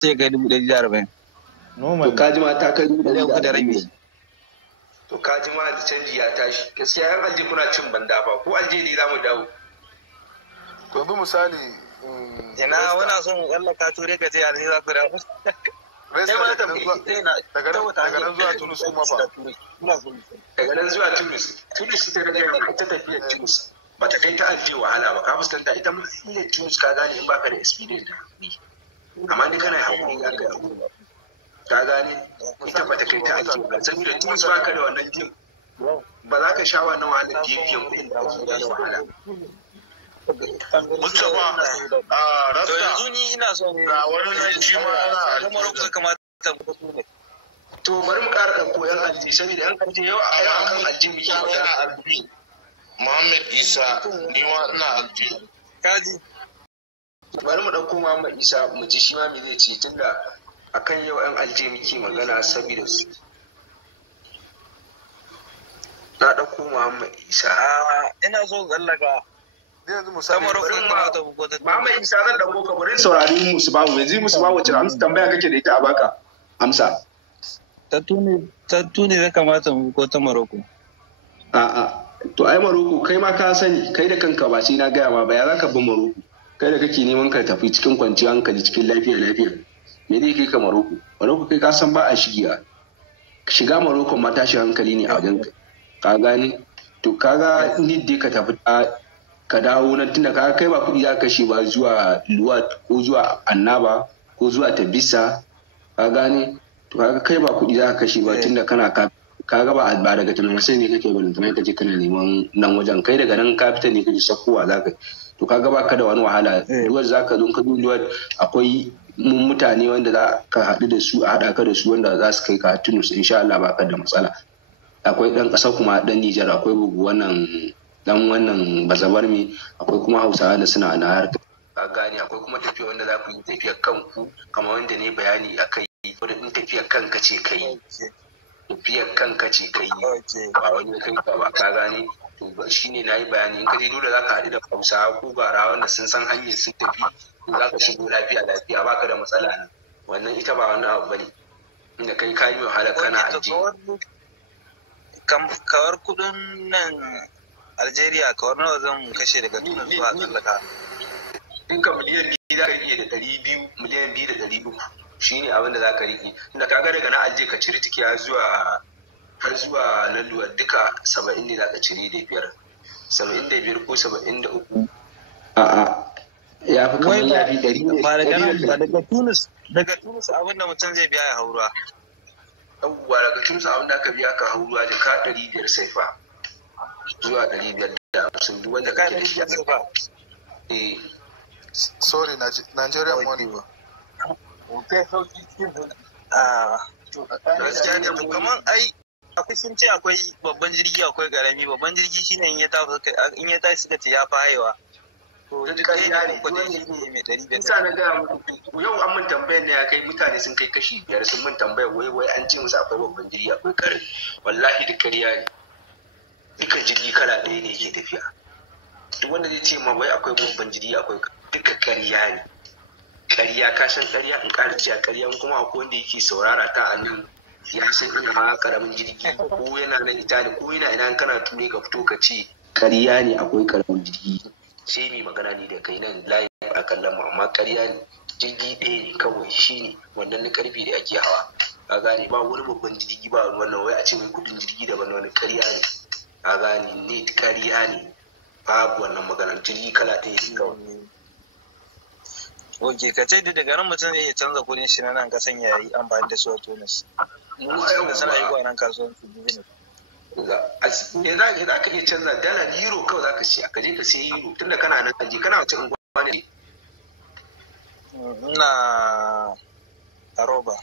sai kai 140. To kaji ma ta kai 140. To kaji ma da canji ya tashi. Gaskiya yan alje kuna cin banda ba ko alje ne za mu dawo. To yanzu misali ina wana son Allah ka ture ka ce alje za ku dawo. daga nan zuwa Tunis kuma fa. Daga nan zuwa Tunis. Tunis ita ga ta tafiya Tunis. Ba ta kai ta alje wahala ba. Ka fuskanta ita mun iya Tunis ka gane in baka da experience da hakuri. Amma ni kana hakuri ga hakuri. Ka gane ita ba ta kai ta alje ba. Saboda Tunis baka da wannan jin. Ba za ka sha wannan wahalar biyan kuɗin da wahala. Mustapha a rasta yanzu ni ina son ga wani nan shi ma ana kuma rukuka kamata to bari mu ƙara ɗauko yan alji saboda yan alji yau a yau akan alji muke yana alji Muhammad Isa ni ma ina alji kaji bari mu ɗauko Muhammad Isa mu ji shi ma me zai ce tunda akan yau yan alji muke magana saboda su na ɗauko Muhammad Isa ina so tsallaka yanzu misali Muhammad Isa zan ɗauko ka bari saurari musu babu yanzu musu babu wacce amsa tambaya kake da ita a baka amsa ta tuni ya kamata mu ko ta Morocco a'a to ai Morocco kai ma ka sani kai da kanka ba sai na gaya ma ba ya zaka bi Morocco kai da kake neman ka tafi cikin kwanciyar hankali cikin lafiya me zai kai ka Morocco kai ka san ba a shiga Morocco ma tashi hankali ne a wajen ka gane to kaga ni dai ka tafi ka dawo nan tunda ka kai ba kuɗi za ka kashe ba zuwa Luwat ko zuwa Annaba ko zuwa Tabisa ka gane to kaga kai ba kuɗi za ka kashe ba tunda kana kaga ba daga tunanin sai ne kake barin tunanin kaje kana neman nan wajen kai daga nan ka fita ne kaje sakkowa za ka to kaga ba ka da wani wahala Luwat za ka zo ka zo Luwat akwai mutane wanda za ka haɗu da su a haɗa ka da su wanda za su kai ka Tunis insha Allah ba ka da matsala akwai ɗan ƙasa kuma ɗan Nijar akwai bugu wannan bazabarmi akwai kuma Hausawa da suna na harkar ka gane akwai kuma tafiya wanda za ku yi tafiyar kanku kamar wanda ne bayani akai wanda in tafiyar kanka ce kai ba wani kai ba ka gane to shine nayi bayani in ka je dole zaka haɗu da Hausawa ko gara wanda sun san hanyar sun tafi za ka shigo lafiya baka da matsala nan wannan ita ba wani abu bane inda kai ka yi wahala kana aji kawar kudin nan Algeria kawar nawa zan kashe daga Tunis zuwa tsallaka in ka miliyan 2 za ka rike da 200 miliyan 2 da 300 shine abin da za ka rike inda ka ga daga na aje ka ciri tiki har zuwa nan luwa duka 70 ne za ka ciri da biyar 75 ko 73 a'a ya fi kamar ya fi 100 ba daga Tunis abin da mutum zai biya ya haura yawwa daga Tunis abin da aka biya ka hauruwa da ka 500 saifa zuwa 550 duk wanda kake da shi sorry Nigerian money ba gaskiya ne to kaman ai akwai sun ce akwai babban jirgi akwai garami babban jirgi shine in ya tashi suka ce ya fi hayewa to duk ƙarya ne kudin shi ne mai 100 sa na gaya muku yau an mun tambayar ne ya kai mutane sun kai kashi 5 sun mun tambayar wai an ce musu akwai babban jirgi akwai ƙarami wallahi duk ƙarya ne duka jirgi kala ɗaya ne yake tafiya duk wanda zai ce ma wai akwai babban jirgi akwai duka ƙarya ne ƙarya ka san ƙarya in ƙara cewa ƙarya kuma akwai wanda yake saurara ta a nan ya san ina ma ƙaramin jirgi ko yana nan Itali ko yana ina kana ture ka fito ka ce ƙarya ne akwai ƙaramin jirgi sai mai magana ne da kai nan layi a kallon mu amma ƙarya ne jirgi ɗaya ne kawai shine wannan na ƙarfe da ake hawa ka gane ba wani babban jirgi ba wannan wai a ce mai kudin jirgi daban wani ƙarya ne ka gane ne ƙarya ne babu wannan maganar jirgi kala ɗaya ne kawai ok ka ce daga nan mutum zai iya canza kudin shi na nan kasan ya yi amfani da su a Tunis da suna yi wa nan kasuwanci business za ka iya canza dala euro kawai za ka siya ka je ka siya euro tunda kana nan aji kana wace unguwa ne ina a roba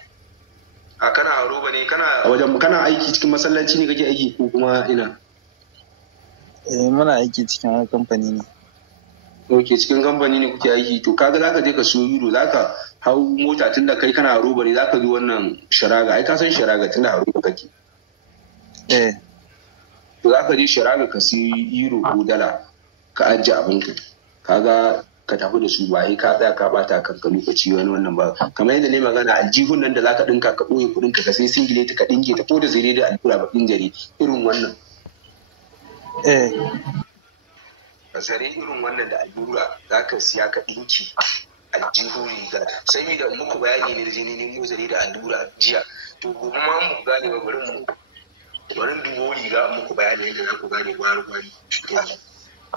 a kana a roba ne kana wajen kana aiki cikin masallaci ne kake aiki ko kuma ina muna aiki cikin kamfani ne ok cikin kamfani ne kuke aiki to kaga zaka je ka siyo euro zaka hau mota tunda kai kana a roba ne zaka zo wannan shiraga ai ka san shiraga tunda a roba kake to za ka je shiraga ka sai euro ko dala ka ajiye abinka kaga ka tafi da su ba ka tsaya ka bata kanka lokaci wani wannan ba. Kamar yadda ne magana aljihun nan da zaka dinka ka ɓoye kuɗin ka sai singileti ka dinke ta ko da zare da allura bakin zare irin wannan. Zare irin wannan da allura zaka siya ka dinki aljihu riga sai da muku bayani ne da jini ne mu zare da allura jiya to gobe ma mu gane ba bari dubo riga muku bayani yadda za ku gane gwari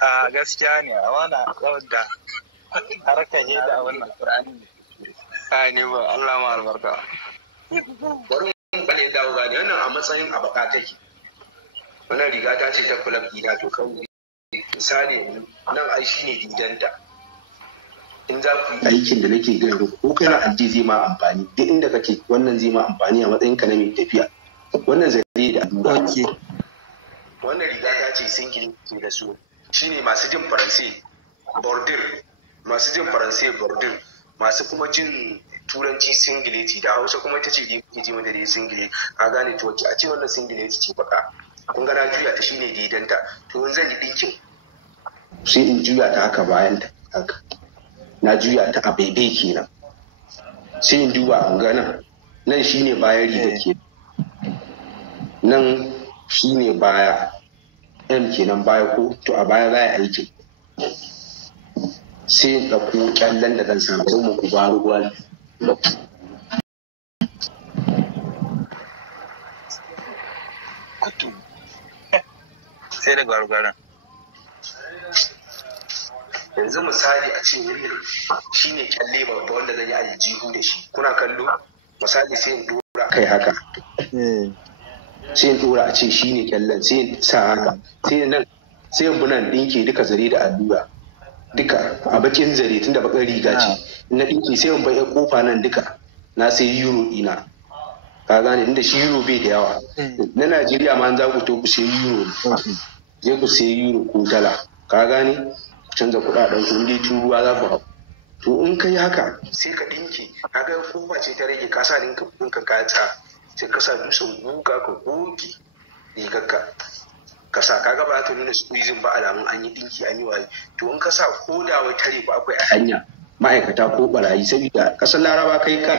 a gaskiya ne a wana da harkar da wannan Qur'ani ne ne ba Allah ma albarka bari mu gane dawo gane wannan a matsayin abaka take wannan riga ta ce ta kulab gida to kawai misali nan ai shine didanta in za ku yi aikin da nake gaya ko kana aji zai ma amfani duk inda kake wannan zai ma amfani a matsayin ka na mai tafiya wannan zai da allura wannan riga ta ce singili ke da su shine masu jin faransai bordir masu kuma jin turanci singileti da hausa kuma ita ce da yake ji mata da singileti ka gane to a ce wannan singileti ce baka kun ga na juya ta shine didanta to in zan yi dinkin sai in juya ta haka bayan ta haka na juya ta a baibai kenan sai in duba an gana nan shine bayan riga ke nan shine baya m kenan baya ko to a baya za a aiki sai in ɗauko kyallen da zan samu muku baro gwal sai da gwargwaron yanzu misali a ce wannan shine kyalle babba wanda zan yi aljihu da shi kuna kallo misali sai in dora kai haka sai in dora a ce shine kyallen sai in sa haka sai nan sai in bunan dinki duka zare da allura duka a bakin zare tunda bakar riga ce na dinki sai in bai kofa nan duka na sai euro dina ka gane inda shi euro bai da yawa na Najeriya ma an za ku to ku sai euro je ku sai euro ko dala ka gane canza kuɗaɗen ku inda turuwa za ku hau to in kai haka sai ka dinki kaga kofa ce ta rage ka sa ɗinka ka ta sai ka sa dusan guga ka goge rigarka ka sa kaga ba ta nuna squeezing ba alamun an yi dinki an yi waye to in ka sa ko da wai tare ku akwai a hanya ma'aikata ko barayi saboda kasar Laraba kai ka